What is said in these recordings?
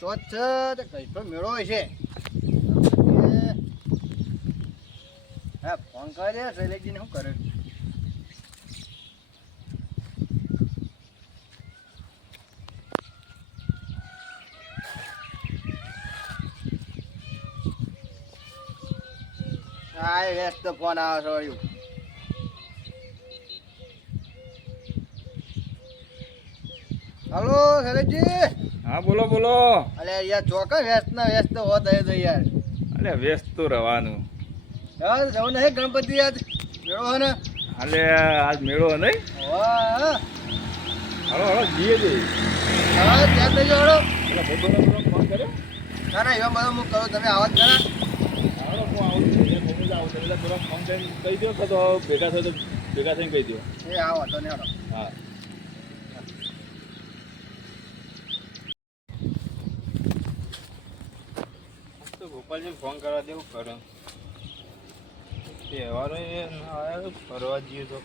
ચોથ છે તો કઈ પણ મેળો છે. હા ફોન કરે દે શૈલેષજીને શું કરે. હા એ વ્યસ્ત ફોન આવે છે વળ્યું. હલો શૈલેષજી. હા બોલો બોલો. અલે યાર ચોકા વ્યસ્ત હોત હે યાર. અલે વ્યસ્ત તો રહેવાનું. હા જવું નહીં ગણપતિ યાદ મેળો હે ને. અલે આજ મેળો નહીં. વાહ હળો હળો જીએ જઈએ. હા ત્યાં થઈ જાઓ પેલા ભાઈબંધો ફોન કર્યો. ના ના એવા બધા હું કરું તમે આવાજ કરા. હાલો હું આવું છું એટલે થોડા ફોન કરીને કહી દો કે તો ભેગા થયો તો ભેગા થઈને કહી દો. એ આવો તો ને હાલો. હા તો ગોપાલજી ફોન કરવા દેવું કરે. તહેવારો એ ના આવ્યો ફરવા જઈએ તો.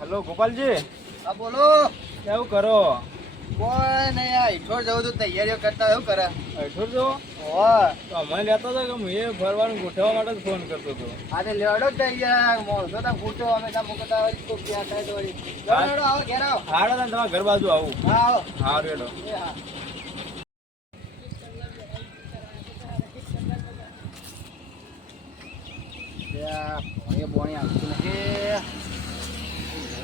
હલો ગોપાલજી. હા બોલો. કેવું કરો? કોઈ નહીં આ ઈઠોર જવું તો તૈયારીઓ કરતા શું કરે. અઠોર જો ઓહ તો અમે લેતો હતો કે હું એ ફરવાનું ગોઠવવા માટે જ ફોન કરતો હતો. આજે લેવડો જ તૈયાર મોણસો તા ફૂટો અમે તા મુકતા હોય તો ક્યાં થાય તો વળી. લેવડો આવો ઘેર આવો. હાડો ને તમારા ઘર બાજુ આવું. હા આવો. હા રેડો. એ હા. પાણી પાણી આવતું નથી.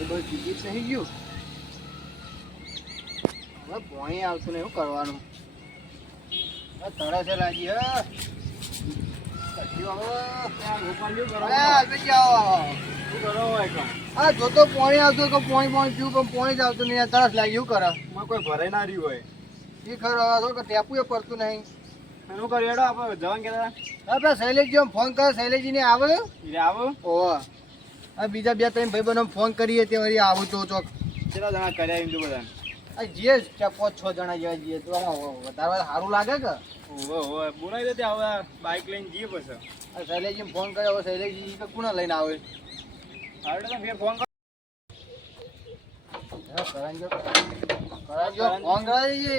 બહુ જીગી થઈ ગયું. હવે પાણી આવતું નહીં શું કરવાનું. તરસ લાગી હે. હા જોતો પાણી આવતું કે પાણી પીવું પણ પાણી જ આવતું નહીં. તરસ લાગી શું કરે. કોઈ ભરાઈ ના રહ્યું હોય. એ ખરો કે ટેપું એ પડતું નહીં. શું કર્યું હેડો આપણે જવાનું કહેતા. આપણે શૈલેષજી ફોન કરે શૈલેષજીને આવે. એટલે આવો. ઓહ આ બીજા બે ત્રણ ભાઈબંધો ફોન કરીએ તે વળી આવું તો ચોક. કેટલા જણા કર્યા એમ તો બધા. આ જીએ 5-6 જણા જેવા જઈએ તો વધારે સારું લાગે કે. ઓહો બોલાવી દે ત્યાં હવે બાઇક લઈને જઈએ પછી. આ શૈલેષજીને ફોન કર્યો હવે શૈલેષજી કે કોને લઈને આવે. હાડો તો ફેર ફોન કર. કરાજો ફોન કરાવીએ.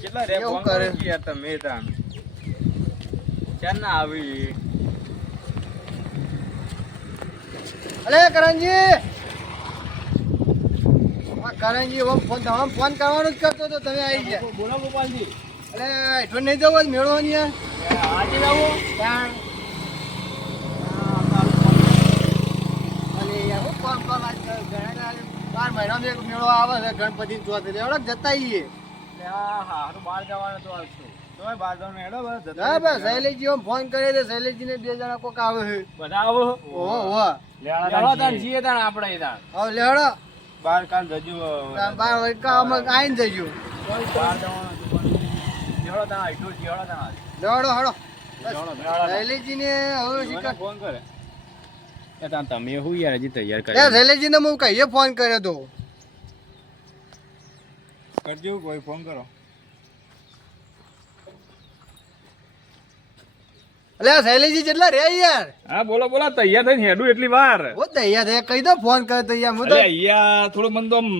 કેટલા રે કેવું ફોન કરે? કરે યાર તમે તાન ચાર ના આવી. અલે કરણજી. હા કરણજી હવે ફોન તમામ ફોન કરવાનો જ કરતો તો તમે આવી ગયા. બોલો ગોપાલજી. અલે એટલો નહીં જવો મેળો ની આજે આવો. ત્યાં અલે યાર હું કોમ કોમ આજ ઘણા 12 મહિનામાં એક મેળો આવે છે ગણપતિ ચોથે એવડો જતા આવીએ. હા હારું બહાર જવાનું તો આવશું. તમે બહાર જવાનું હેડો બસ જતા હા બસ શૈલેષજી ફોન કરે તો શૈલેષજીને 2 જણા કોક આવે છે. બધા આવો. ઓહો ઓહો લેવા તાન જીએ તાન આપણે તાન હવે લેવડો બહાર કાલ જજો. 12 વાગ્યા આવીને જજો. બહાર જવાનું જેવડો તાન આઈટો જેવડો તાન લેવડો હળો લેવડો. શૈલેષજીને હવે શીખર ફોન કરે. એ તાન તમે હું યાર હજી તૈયાર એ શૈલેષજીને હું કહીએ ફોન કર્યો તો. કરજો કોઈ ફોન કરો. અલે આ શૈલેષજી જેટલા રે યાર. હા બોલો બોલો તૈયાર થઈને હેડું એટલી વાર. ઓ તૈયાર થયા કહી દો ફોન કર્યો તો યાર હું તો યાર થોડું મને તો આમ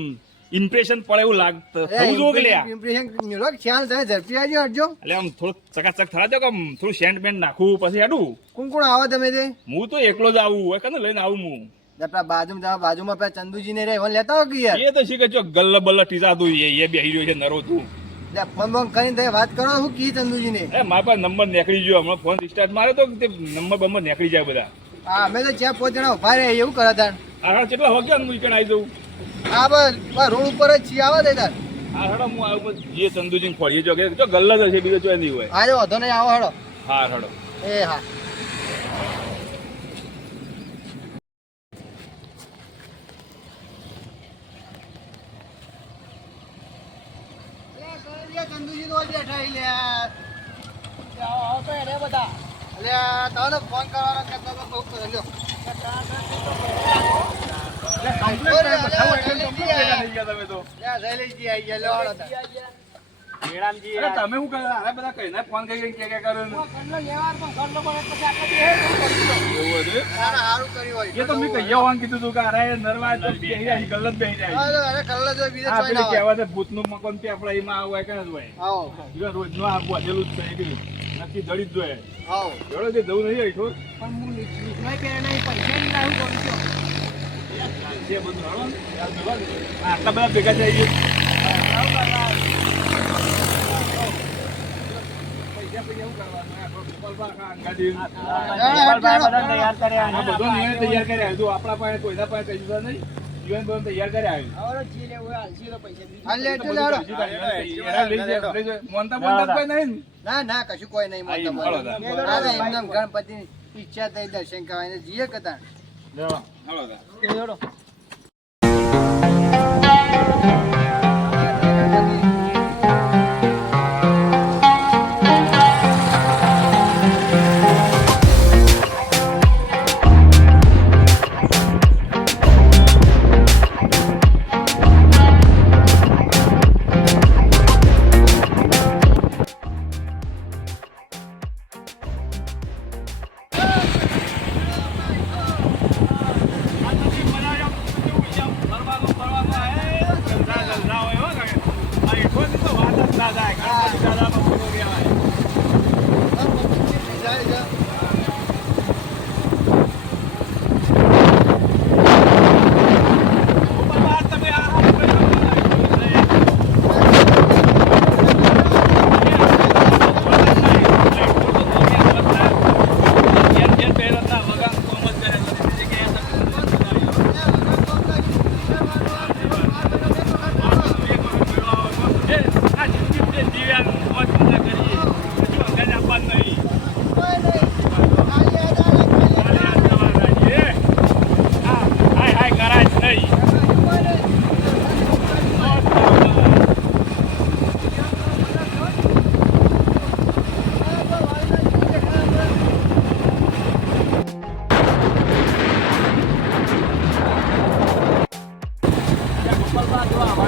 ઇમ્પ્રેશન પડે એવું લાગતું થવું જો કે લ્યા. ઇમ્પ્રેશન મેળો ખ્યાલ થાય ઝડપી આવજો હટજો. એટલે આમ થોડું ચકાચક થવા દો કે આમ થોડું સેન્ટ બેન્ટ નાખવું પછી હેડું. કોણ કોણ આવો તમે તે. હું તો એકલો જ આવું હોય કને લઈને આવું હું. આપણા બાજુમાં પેલા ચંદુજી ને રે એવા લેતા હો કે યાર. એ તો શીખે છો ગલ્લ બલ્લ ટીસાતું એ બેહી રહ્યો છે નરો તું. લે ફોન બોન કરીને તમે વાત કરો હું કી ચંદુજી ને. એ મારા પાસે નંબર નીકળી ગયો હમણાં ફોન સ્ટાર્ટ માર્યો તો તે નંબર બંબર નીકળી જાય બધા. હા અમે તો 4-5 જણા ઉભા રહે એવું કરે તાણ. આ કેટલા વાગ્યા હું ઈકણ આવી જઉં. હા બસ રોડ ઉપર જ છીએ આવો દે તાર. હા હડો હું આવું જે ચંદુજી ખોડીએ જો કે ગલ્લ જ હશે બીજો ચોય નહીં હોય. હા વાંધો નહીં આવો હડો. હા હડો. એ હા ચંદુજી તો બેઠા યાર. આવો તો એને બધા. અલ્યા તને ફોન કરવાનો કે તમે બહુ કર્યો. કમ્પ્લીટ ટાઈમ બતાવો એટલે કમ્પ્લીટ ભેગા થઈ ગયા તમે તો. શૈલેષજી આવી ગયા લો હળો તાર. મેળામજી અરે તમે શું કરો? આને બધા કહીને ફોન કરી કે કરો ને? એવું હતું? ના, ના, સારું કર્યું હોય. એ તો મેં કહીએ હોવાનું કીધું હતું કે અરે નરવા તો બેહી જાય, ગલત બેહી જાય. અરે કલ્લા જો બીજે આ ચોઈ પેલી ના હોય. કહેવત છે, ભૂતનું મકાન તે આપણે એમાં આવું કે ન હોય. આવો, ઈવન રોજનું આ બોધેલું જ છે એ કીધું. નક્કી જડી જ જોઈએ. આવો. જોડો કે જવું નહીં હોય થોડું. છે બધું હાલો ને. યાર જોવા દે. આટલા બધા ભેગા થઈ ગયા. પૈસા શું કરવાનું? આ ગોપાલભાઈ આખા અંગાજી. તૈયાર કર્યા આ બધો નિર્ણય તૈયાર કર્યા. જો આપણા પાસે કોઈના પાસે કઈ દીધા નહીં. જીવન બધું તૈયાર કર્યા છે. હાલ લે એટલે લેવડો. મોનતા મોનતા કોઈ નહીં ને? ના, ના, કશું કોઈ નહીં માનતા હાલો, બોલતા. હાલો. ના, ના, એમનેમ ગણપતિની ઈચ્છા થઈ દર્શન કરવાને જીએ કતા. હાલો તા.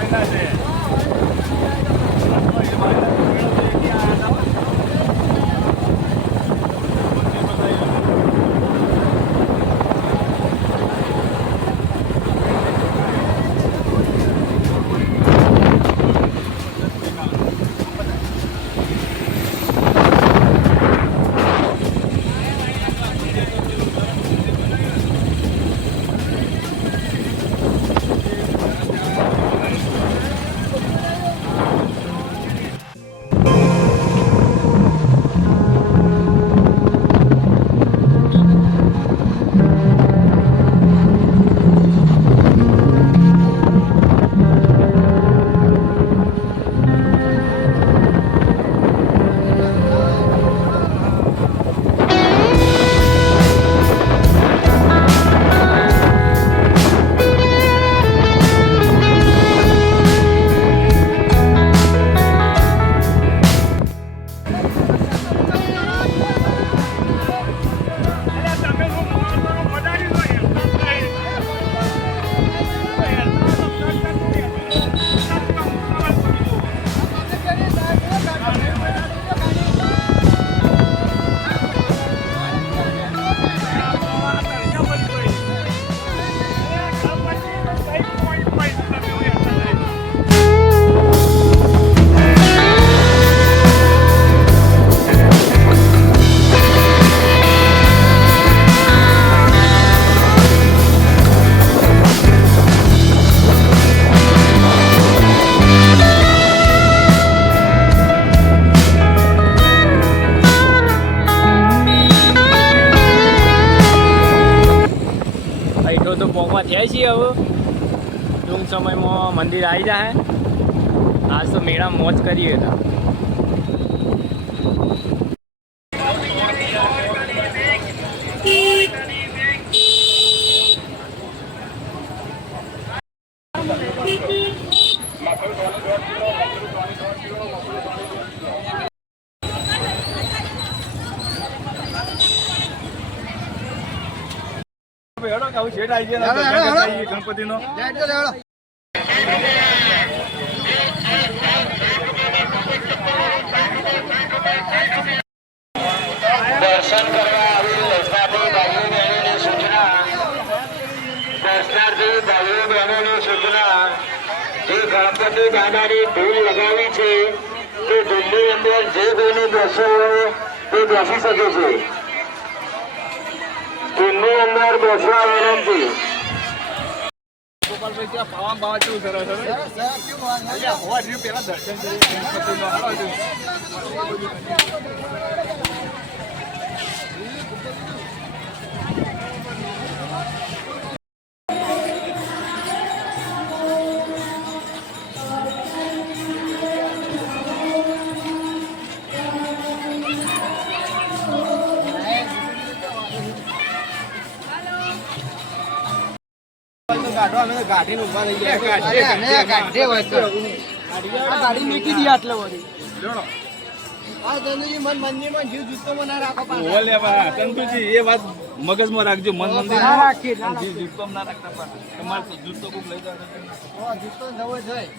જાય છે. તો પહોંચવા થયા છીએ હવે ટૂંક સમયમાં મંદિર આવી જાય આજ તો મેળા મોજ કરીએ હતા ગણપતિ નો જાય તો લેવડો. દર્શન કરવા આવેલ દર્શનાર્થી ભાઈઓ બહેનોની સૂચના જે ગણપતિ દાદાની ધૂલ લગાવી છે તે ધૂલની અંદર જે કોઈને બેસવું હોય તે બેસી શકે છે. ધૂલની અંદર બેસવા વિનંતી. ગોપાલભાઈ ત્યાં પાવા બાવા કેવું સરસ સરસ સરસ કેવું હોય? અહીંયા હોવા જેવું પેલા દર્શન કરીએ ગણપતિનો હાલો છે. ગાડી મૂકી દી આટલે વળી. જોડો. આ ચંદુજી મન મંદિરમાં જીવ જૂતોમાં ના રાખો પાછા. ઓલે બા ચંદુજી એ વાત મગજમાં રાખજો. મન મંદિર ના રાખીએ, ના જીવ જૂતોમાં ના રાખતા પાછા. તમારે તો જૂતો કોક લઈ જાવ. જૂતો જવો જોઈએ.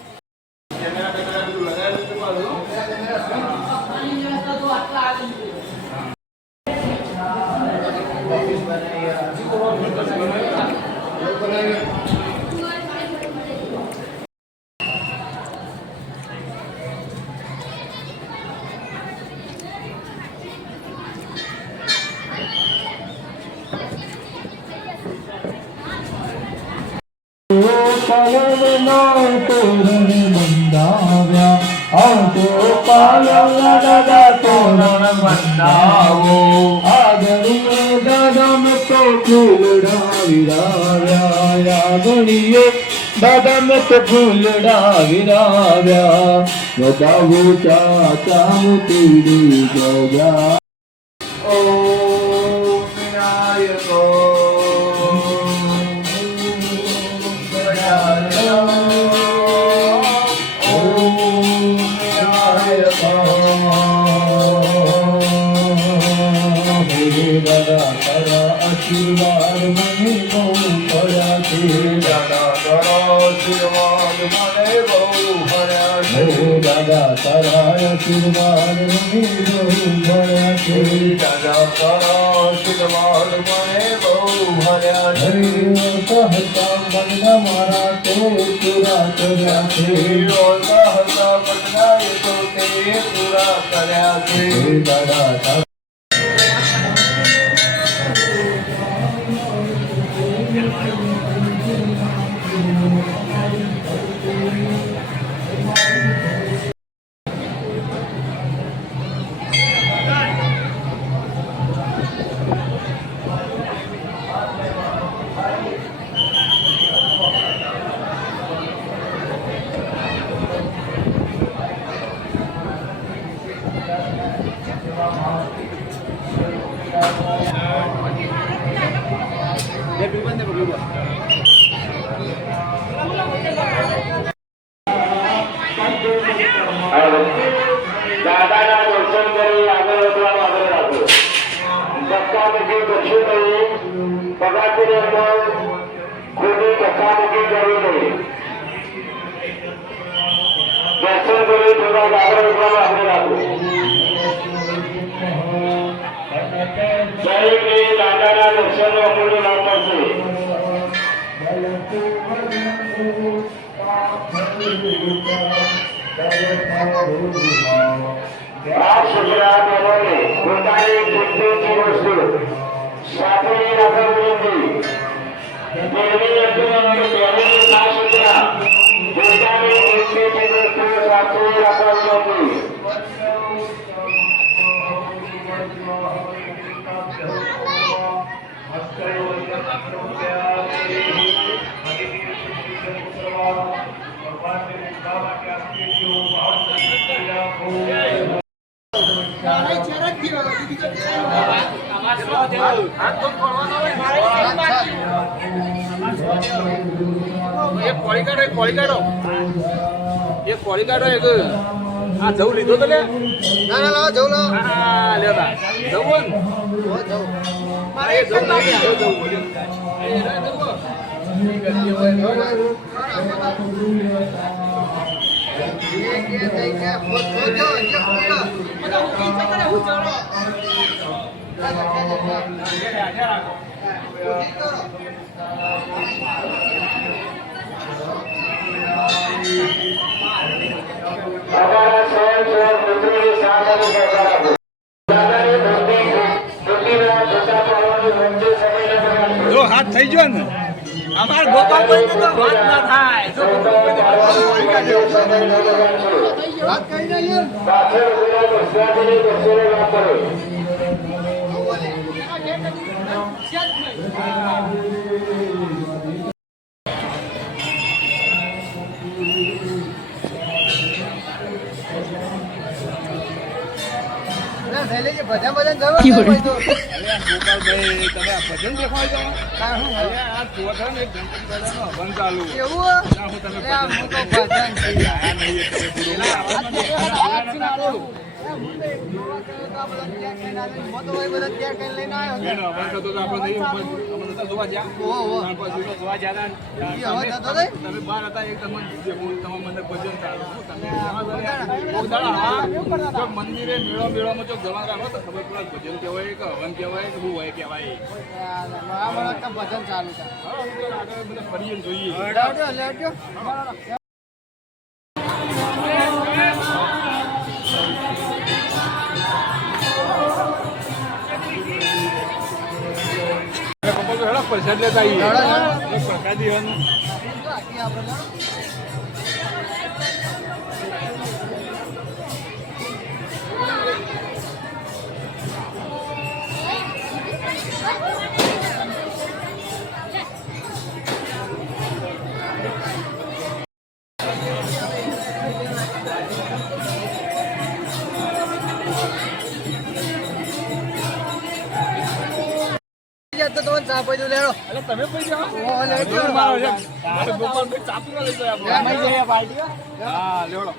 દાદા મેં તો ફૂલડા વિરાવ્યા બતાવું ચાચા મોતી જોયા. ઓ વિનાયકો આશીર્વાદ મને બહુ મળ્યા છે. દાદા તારા આશીર્વાદ મને બહુ મળ્યા છે. દાદા તારા આશીર્વાદ મને બહુ મળ્યા છે. દાદા તારા આશીર્વાદ મને બહુ મળ્યા છે. હતા મનના મારા તે પૂરા કર્યા છે. હતા મનના એ તો તે પૂરા કર્યા છે. દાદા દાદાના દર્શન કરી આગળ વધવાનું આગળ રાખો. ધક્કામુક્કી કરશો નહીં. પગારની અંદર ખોટી ધક્કામુક્કી કરવી નહીં. દર્શન કરી થોડાક આગળ વધવાનું આગળ રાખો. દરેકે દાદાના દર્શનનો અમૂલ્ય લાભ મળશે. આ શુક્રાચાર્યોને પોતાની કિંમતી વસ્તુ સાથે રાખવાની તેની અંદર પહેલી આ શુક્રા પોતાની કિંમતી વસ્તુ સાથે રાખવાની કોળી કાઢો એક આ જવું લીધો તો લે ના ના લાવો જવું લાવો. હા લેતા જવું મારે જવું અમારા સ્વયં પુત્રીની સાથે સહકાર દાદાની મૂર્તિના પ્રસાદ આવવાનું મંદિર સમયને જો હાથ થઈ ગયો ને અમાર ગોપાલભાઈ તો વાત ના થાય જો વાત કરી દઈએ પાછળ ઉભેલા દર્શનાર્થીને દર્શને ના કરે ભજન ભજન જવા તો ગોપાલભાઈ તમે આ ભજન દેખાય છો આ જોવા ખરા ને ગણપતિ દાદાનો હવન ચાલુ એવું ના હું તમે આ હું તો ભજન છે આયા નહીં એટલે ગુરુ બેન હવન થતો તો આપણે નહીં હવન થતા જોવા ગયા ગણપતિનો જોવા ગયા તમે બહાર હતા એક તમને તમારા મને ભજન ચાલુ તમે જો મંદિરે મેળામાં જો જવા રાખો તો ખબર પડે ભજન કહેવાય કે હવન કહેવાય કે શું હોય કહેવાય ભજન ચાલુ છે આગળ બધા ફરીએ જોઈએ પ્રસાદ લેતા આવીએ પ્રસાદી હોવાનું તમે પૈ જાઓ ગોપાલભાઈ ચાપી લઈ જાય હા લેવડો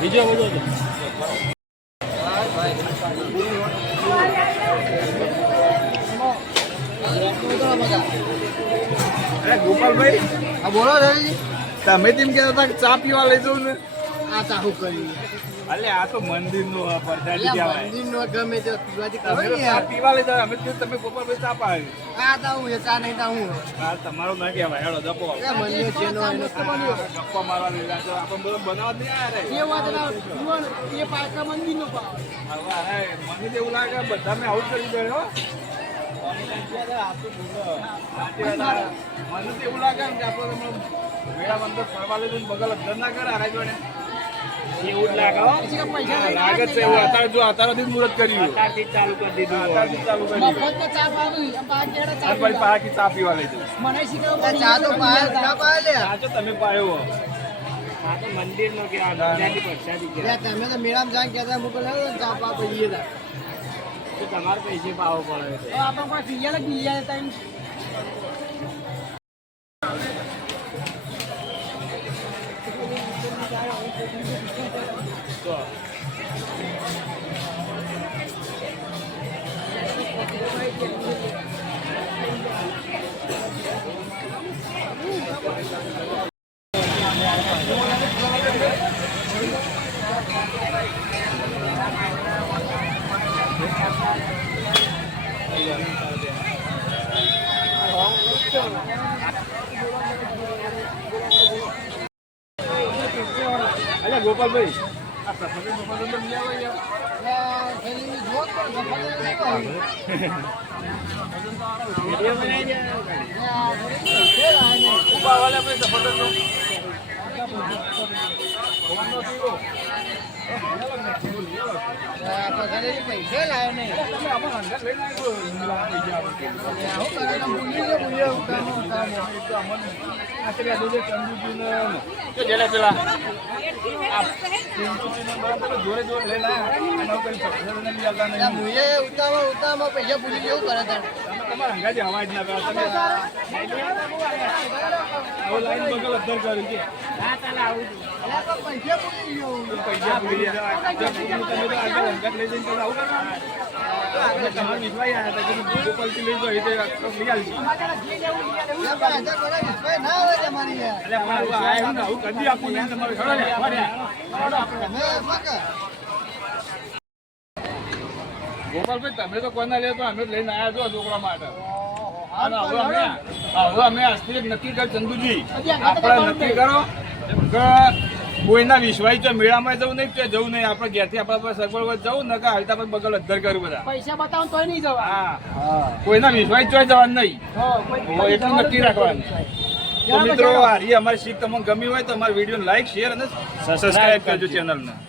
બીજો બધો ગોપાલભાઈ હા બોલો રવિજી તમે તેમ કહેતા હતા કે ચા પીવા લઈ જાઉં ને આ ચાહુ કરી અલે આ તો મંદિર નો પ્રસાદી કહેવાય મંદિરનો ગમે તે પીવાથી તમે કરો તો ને ચા યાર પીવા લઈ જાવ અમે તો તમે ગોપાલભાઈ ચા પાવી આ તો હું ચા નહીં તો હું આ તમારો ના કહેવાય હેડો જપો મંદિર જેનો એનો ગપ્પા મારવા લઈ જાય આપણે બધું બનાવવા જ નહીં આ રે એ વાત ના એ પાકા મંદિરનો ભાવ હવે મને તો એવું લાગે બધા મેં આવું કરી દે હો મને તો એવું લાગે કે આપણે મેળા મંદિર ફરવા લઈ જઈને બગલ અધર ના કરે હારા જોડે એવું જ લાગે હો લાગે છે એવું અત્યારે જો અત્યારથી જ મુહૂર્ત કર્યું ચાલુ કરી દીધું અત્યારથી ચાલુ કર્યું પછી પાકી ચા પીવા લઈ જવું ચા તો પાય ના પાય લે ચા તો તમે પાયો મંદિર નો લે તમે તો મેળામાં જાણ કહેતા મુકલ ચા પા પીએ તા તમારે પૈસે પાવો પડે આપણે કોઈ પીયા પીયા ટાઈમ અલ્યા ગોપાલભાઈ આ પ્રસાદી ગોપાલભાઈ લઈ આવો યાર પૈસા લાવ્યો નહીં જોડે જોડે લઈને ઉતામાં પૈસા ભૂલી જેવું કરે તમારા હંગાજી અવાજ ના કરો તમે આવું લાઈન બગલ અધર કર્યું છે અલ્યા તો પૈસા પૂરી ગયો પૈસા પૂરી ગયા તમે તો આગળ અંગત લઈ જઈને તમે આવું કરો તમારે વિશ્વાસ આવ્યા હતા કે ગોપાલથી લઈ જાઓ એટલે લઈ આવશે ના આવે છે મારી યાર એટલે પણ આવું આયા ને આવું કદી આપું નહીં તમારે ખરો ને તમે શું કર ગોપાલભાઈ તમે તો કોના લે તો અમે લઈને આવ્યા છો છોકરા માટે અને હવે અમે આજથી એક નક્કી કર ચંદુજી આપણે નક્કી કરો કે કોઈના વિશ્વાસ છે મેળામાં જવું નહીં કે જવું નહીં આપણે ઘેરથી આપણા સગવડ જવું ને કે આવી આપણે બગલ અધર કર્યું બધા પૈસા બતાવો તોય નહીં જવા હા કોઈના વિશ્વાસ જોઈ જવાનું નહીં એટલું નક્કી રાખવાનું તો મિત્રો આ અમારી શીખ તમને ગમી હોય તો અમારા વિડીયો લાઈક શેર અને સબસ્ક્રાઇબ કરજો ચેનલને